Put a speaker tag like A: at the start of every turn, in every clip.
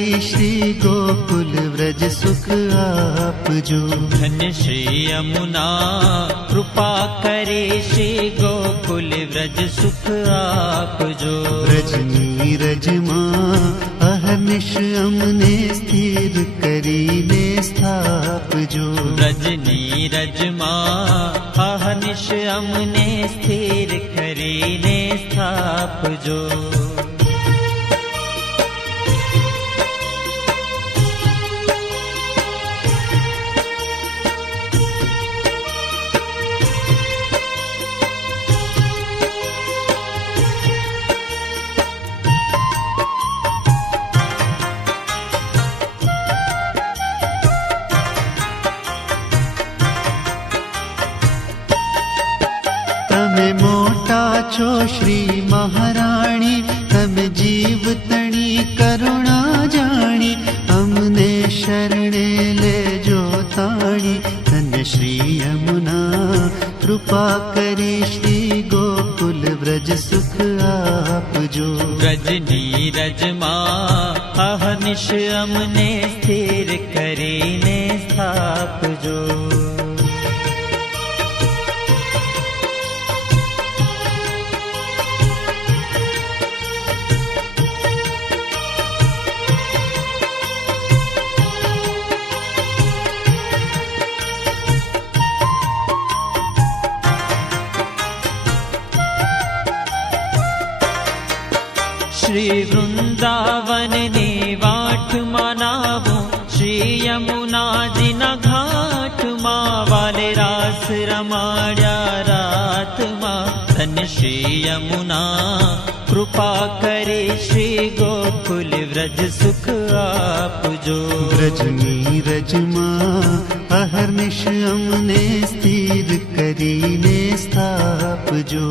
A: श्री गोकुल व्रज सुख आप जो।
B: धन्य श्री यमुना कृपा करे श्री गोकुल व्रज सुख आप आपजो
A: रजनी रजमा अहनिश अमने स्थिर करि स्थाप जो।
B: रजनी रजमाहनिश अमने
A: તમે મોટા છો શ્રી મહારાણી તમે જીવ તણી કરુણા જાણી અમને શરણે લેજો તાણી ધન્ય શ્રી યમુના કૃપા કરી શ્રી ગોકુલ વ્રજ સુખ આપજો
B: વ્રજની રજમાં અહનિશ અમને સ્થિર કરીને સ્થાપજો श्री वृन्दावन मा वाले रास मा बाल मा धन श्री यमुना कृपा करे श्री गोकुल व्रज सुख आप जो। व्रज
A: नीरज मा अहर्निश अमने स्थिर करीने स्थाप जो।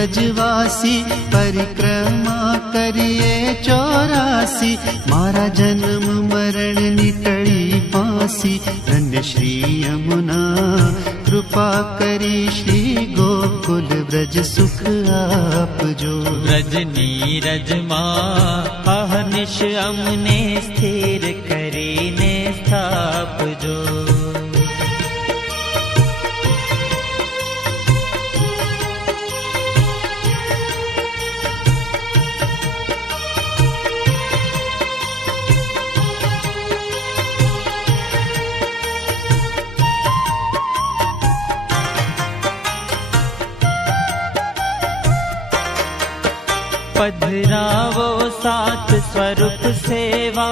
A: ब्रजवासी परिक्रमा करिए चौरासी। मारा जन्म मरण ्रमा पासी धन्य श्री यमुना कृपा करी श्री गोकुल। ब्रज सुख आप जो। ब्रज
B: नीरज मा अहनिश अमने स्थिर करे ने स्थाप जो। पधरावो सात स्वरूप सेवा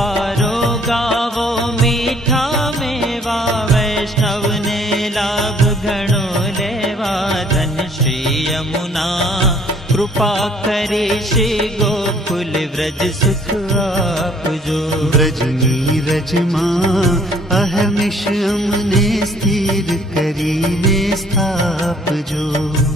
B: आरो गावो मीठा मेवा वैष्णव ने लाभ घणो लेवा धन श्री यमुना। कृपा करे श्री गोकुल व्रज सुख आपजो। व्रज
A: नीरज रजमा अहं अमने स्थिर करि स्थापजो।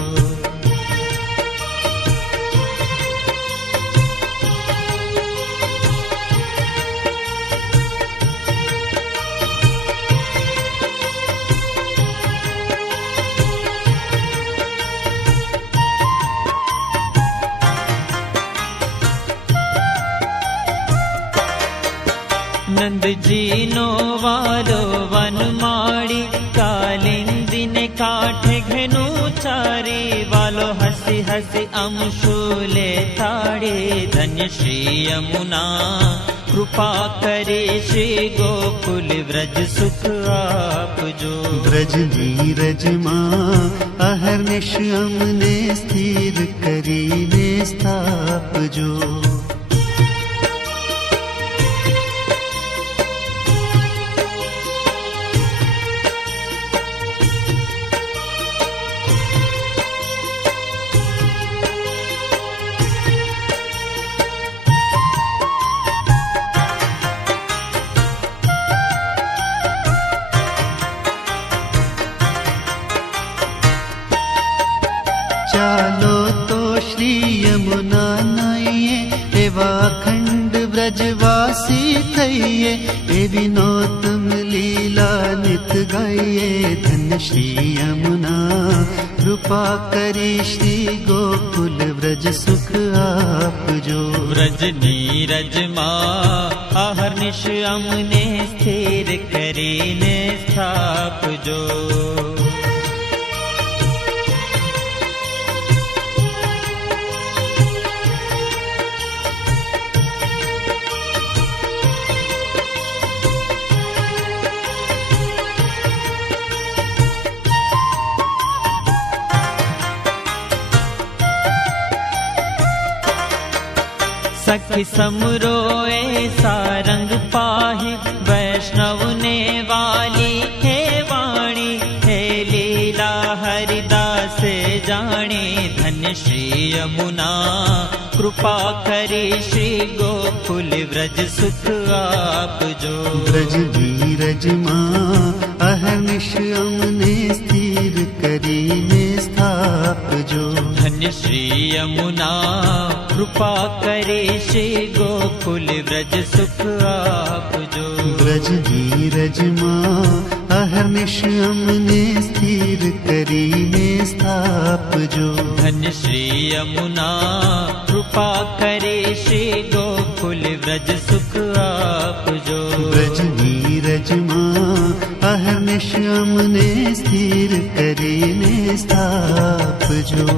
B: नंद जीनो वालो वनमाळी कालिन्दिने काठ घनु काठनूचारी बालो हसि हसि अडे धन्य श्री यमुना कृपा श्री गोकुल व्रज सुख आप जो व्रज
A: नीरज माँ अहर निश अमने स्थिर की ने स्थापजो। नो श्री यमुना नये एवा खण्ड ब्रजवासी थैये यमुनाखण्ड व्रजवासिनो लीला नित गये। धन श्री यमुना कृपा करी श्री गोकुल व्रज सुख आप जो। व्रज
B: नीरज मा माहर्निशय अमने स्थिर करे ने स्थाप जो। सखी समरोए सारंग पाही। वैष्णव ने वाली हे वाणी, हे लीला हरिदास जाने। धन श्री यमुना, कृपा करी श्री गोकुल व्रज सुख आप जो। व्रज
A: वीरज माँ अहनिश अमने स्थिर करी
B: ધન્ય શ્રી યમુના કૃપા કરે શ્રી ગોકુલ વ્રજ સુખ આપજો વ્રજ
A: ધીરજમાં અહર્નિશ અમને સ્થિર કરીને સ્થાપજો
B: ધન્ય શ્રી યમુના કૃપા કરે શ્રી ગોકુલ વ્રજ સુખ આપજો વ્રજ
A: ધીરજમાં અહર્નિશ અમને સ્થિર કરીને સ્થાપજો